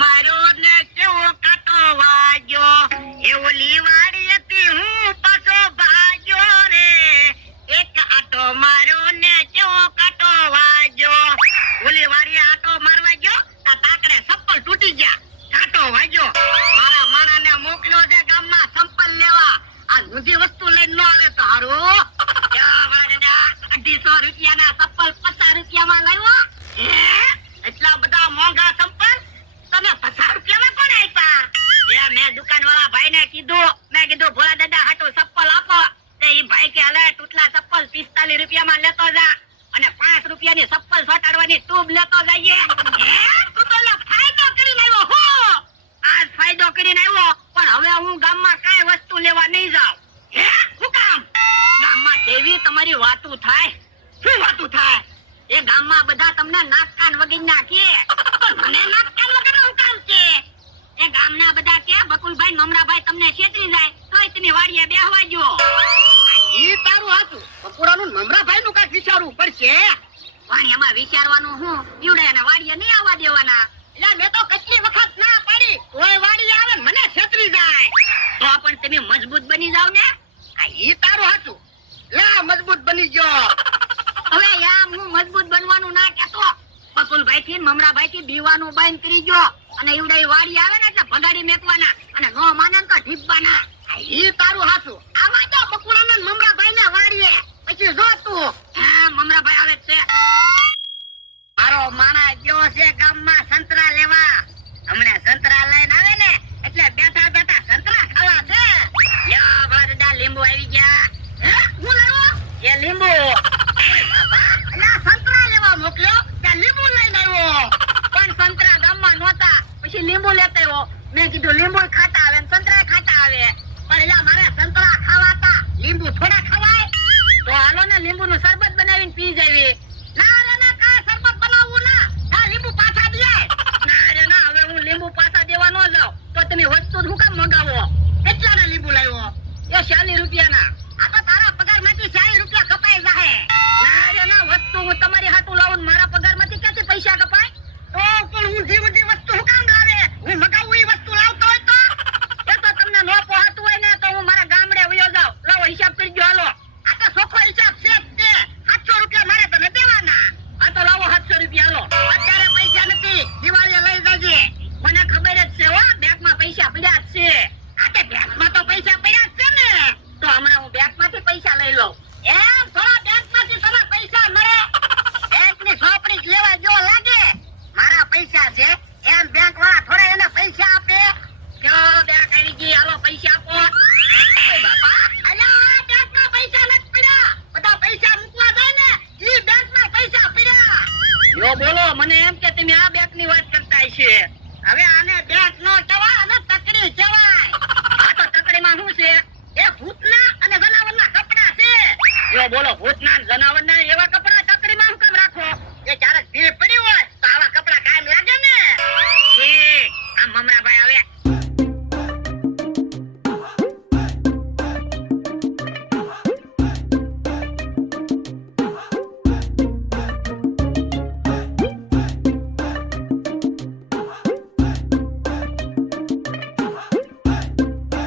મારો ને કેવો કાટો વાગ્યો એ ઓલી વાડી હતી હું પાછો ભાગ્યો રે એક આટો મારો ને કેવો કાટો વાગ્યો ઓલી વાડી આટો મારવા ગયો તા તાકડે ચપ્પલ તૂટી ગયા કાટો વાગ્યો મારા માણાને મોકલ્યો છે ગામમાં સંપલ લેવા આ નુજી વસ્તુ લઈને ન આવે તો હારું 250 રૂપિયાના ચપ્પલ 50 રૂપિયામાં લાવ્યો એટલા બધા મોંઘા ચપ્પલ તમે 50 રૂપિયામાં કોણ આપ્યા મેં દુકાનવાળા ભાઈને કીધું ભોળા દાદા હાટુ ચપ્પલ આપો તે ઈ ભાઈ કે હાલે ટૂટલા ચપ્પલ 45 રૂપિયામાં લેતો જા અને 5 રૂપિયાની ચપ્પલ સોટાડવાની ટ્યુબ લેતો જઈએ તું તો ફાયદો કરીને આવ્યો હો આજ ફાયદો કરીને આવ્યો પણ હવે હું ગામમાં કાંઈ વસ્તુ લેવા નહીં જાઉં શું કામ ગામમાં દેવી તમારી વાતું થાય શું વાતું થાય એ ગામમાં બધા તમને નાકકાન વગર નાખે મને નાકકાન વગર હું કામ છે એ ગામના બધા કે બકુલભાઈ નમરાભાઈ તમને છેતરી જાય તોય તમે વાડીએ બેહવા જો ઈ તારું હતું બકુડાનું નમરાભાઈ નું કાંઈક વિચારવું પડશે પણ એમાં વિચારવાનું હું ઈવડે અને વાડીએ નહીં આવવા દેવાના એટલે મેં તો કેટલી વખત ના પાડી કોઈ વાડી આવે મને છેતરી જાય તો પણ તમે મજબૂત બની જાવ ને ઈ તારું હતું લા મજબૂત બની ગયો હવે યાર હું મજબૂત બનવાનું ના કહેતો બકુલભાઈ થી મમરાભાઈ થી બીવાનું બંધ કરી ગયો અને ઈવડે વાડી આવે ને એટલે ભગાડી મેકવાના અને નો માનન તો ઢીબવાના ઈ તારું હાસું આવા તો બકુલાને મમરાભાઈ ને વાડીએ પછી જો તું હા મમરાભાઈ આવે છે મારો માણા ગયો છે ગામમાં સંતરા લેવા હમણે સંતરા લઈને આવે ને એટલે બેઠા બેઠા સંતરા ખાવા છે યા બળદા લીંબુ આવી ગયા હું લાવ્યો એ લીંબુ સંતરા લેવા મોકલ્યો ત્યાં લીંબુ લઈને આવ્યો પણ સંતરા ગામમાં નહોતા પછી લીંબુ લેતા આવ્યો મેં કીધું લીંબુ ખાતા આવે સંતરા ખાતા આવે પણ એલા મારે સંતરા ખાવાતા લીંબુ થોડા ખવાય તો હાલો ને લીંબુ નું શરબત બનાવીને પી જાવી ના રે ના કા શરબત બનાવવું ના લીંબુ પાછા દે ના રે ના હવે હું લીંબુ પાછા દેવા ન જાઉં તો તમે વસ્તુ શું કામ મંગાવો કેટલાના લીંબુ લાવ્યો એ 40 રૂપિયાના આ તો તારા પગાર માંથી 40 રૂપિયા કપાઈ જાહે ના રે ના વસ્તુ હું તમારી હાટુ લાવું મારા પગાર માંથી ક્યાંથી પૈસા કપાય તો પણ હું જીવતી વસ્તુ શું કામ લાવે હું મગાવું એ વસ્તુ લાવતો હોય તો એ તો તમને ન પોહાતું હોય ને તો હું મારા ગામડે વયો જાઉં લાવો હિસાબ કરી ગયો હાલો આ તો સોખો હિસાબ છે તે 700 રૂપિયા મારે તમે દેવાના આ તો લાવો 700 રૂપિયા હાલો અત્યારે પૈસા નથી દિવાળીએ લઈ જજે મને ખબર જ છે હો બેંકમાં પૈસા પડ્યા જ છે આ તે બેંકમાં તો પૈસા પડ્યા જ છે ને તો હમણાં હું બેંકમાંથી પૈસા લઈ લઉં એમ થોડા બેંકમાંથી તમે પૈસા મળે બેંકની સોપડી લેવા જો લાગે મારા પૈસા છે એમ બેંક વાળા થોડા એને પૈસા આપે કયો બેંક આવી ગઈ હાલો પૈસા આપો ઓય બાપા અલ્યા બેંકમાં પૈસા નથી પડ્યા બધા પૈસા મૂકવા જાય ને ઈ બેંકમાં પૈસા પડ્યા યો બોલો મને એમ કે તમે આ બેંકની વાત કરતા છે હવે આને બેંક નો કહેવાય અને તકડી કહેવાય આ તો તકડીમાં શું છે એ ભૂતના અને જનાવરના કપડા છે યો બોલો ભૂતના જનાવરના એવા કપડા તકડીમાં શું કામ રાખો એ ક્યારેક ભીપ